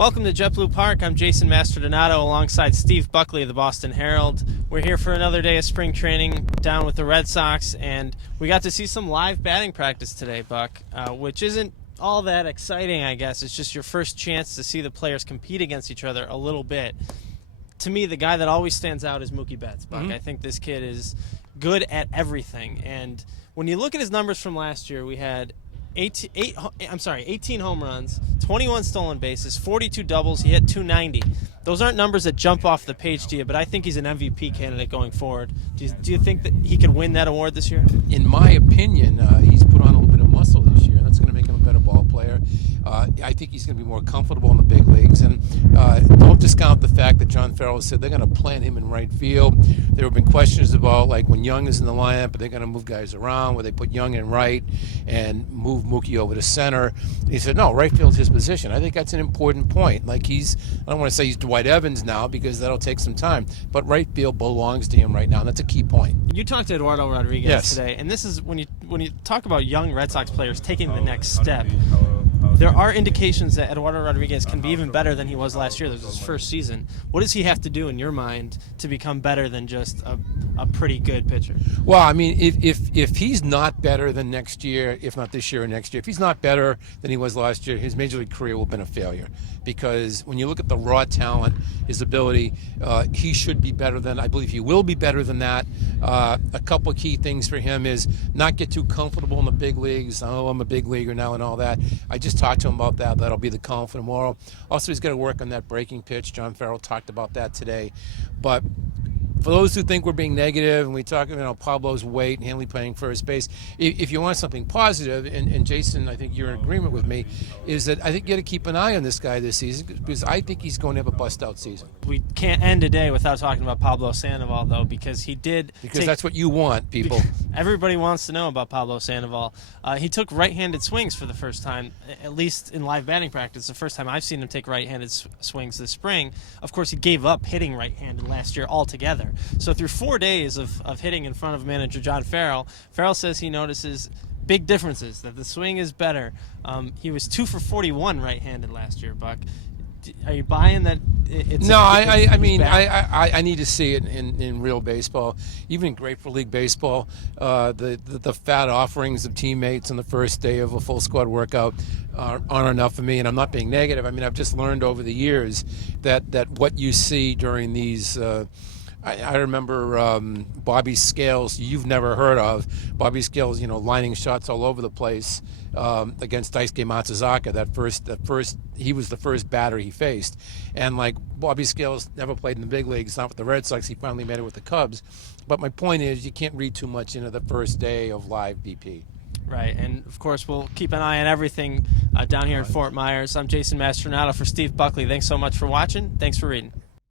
Welcome to JetBlue Park. I'm Jason Mastrodonato alongside Steve Buckley of the Boston Herald. We're here for another day of spring training down with the Red Sox, and we got to see some live batting practice today, Buck, which isn't all that exciting, I guess. It's just your first chance to see the players compete against each other a little bit. To me, the guy that always stands out is Mookie Betts, Buck. I think this kid is good at everything, and when you look at his numbers from last year, we had 18 home runs, 21 stolen bases, 42 doubles. He hit 290. Those aren't numbers that jump off the page to you, but I think he's an MVP candidate going forward. Do you think that he could win that award this year? In my opinion, he's put on a little bit of muscle this year. That's going to make him a better ball player. I think he's going to be more comfortable in the big leagues. And don't discount the fact that John Farrell said they're going to plant him in right field. There have been questions about, like, when Young is in the lineup, are they going to move guys around? Where they put Young in right and move Mookie over to center? He said, no, right field's his position. I think that's an important point. Like, I don't want to say he's Dwight Evans now because that'll take some time, but right field belongs to him right now, and that's a key point. You talked to Eduardo Rodriguez today, and this is when you talk about young Red Sox players taking the next step. There are indications that Eduardo Rodriguez can be even better than he was last year. This was his first season. What does he have to do, in your mind, to become better than just a pretty good pitcher? Well, I mean, if he's not better than next year, if not this year or next year, if he's not better than he was last year, his major league career will have been a failure. Because when you look at the raw talent, his ability, he should be better than, I believe he will be better than that. A couple of key things for him is not get too comfortable in the big leagues. Oh, I'm a big leaguer now and all that. I just talked to him about that. That'll be the call for tomorrow. Also, he's got to work on that breaking pitch. John Farrell talked about that today. But for those who think we're being negative and we talk, Pablo's weight and Hanley playing first base, if you want something positive, and Jason, I think you're in agreement with me, is that I think you got to keep an eye on this guy this season because I think he's going to have a bust-out season. We can't end a day without talking about Pablo Sandoval, though, because he did. Because that's what you want, people. Everybody wants to know about Pablo Sandoval. He took right-handed swings for the first time, at least in live batting practice. The first time I've seen him take right-handed swings this spring. Of course, he gave up hitting right-handed last year altogether. So through 4 days of hitting in front of manager John Farrell, Farrell says he notices big differences, that the swing is better. He was 2 for 41 right-handed last year, Buck. Are you buying that? I need to see it in real baseball, even in Grapefruit League baseball. The fat offerings of teammates on the first day of a full squad workout aren't enough for me, and I'm not being negative. I mean, I've just learned over the years that what you see during these. I remember Bobby Scales, you've never heard of. Bobby Scales, lining shots all over the place against Daisuke Matsuzaka. That first, he was the first batter he faced. And like Bobby Scales never played in the big leagues, not with the Red Sox. He finally made it with the Cubs. But my point is, you can't read too much into the first day of live BP. Right, and of course we'll keep an eye on everything down here in Fort Myers. I'm Jason Mastrodonato for Steve Buckley. Thanks so much for watching. Thanks for reading.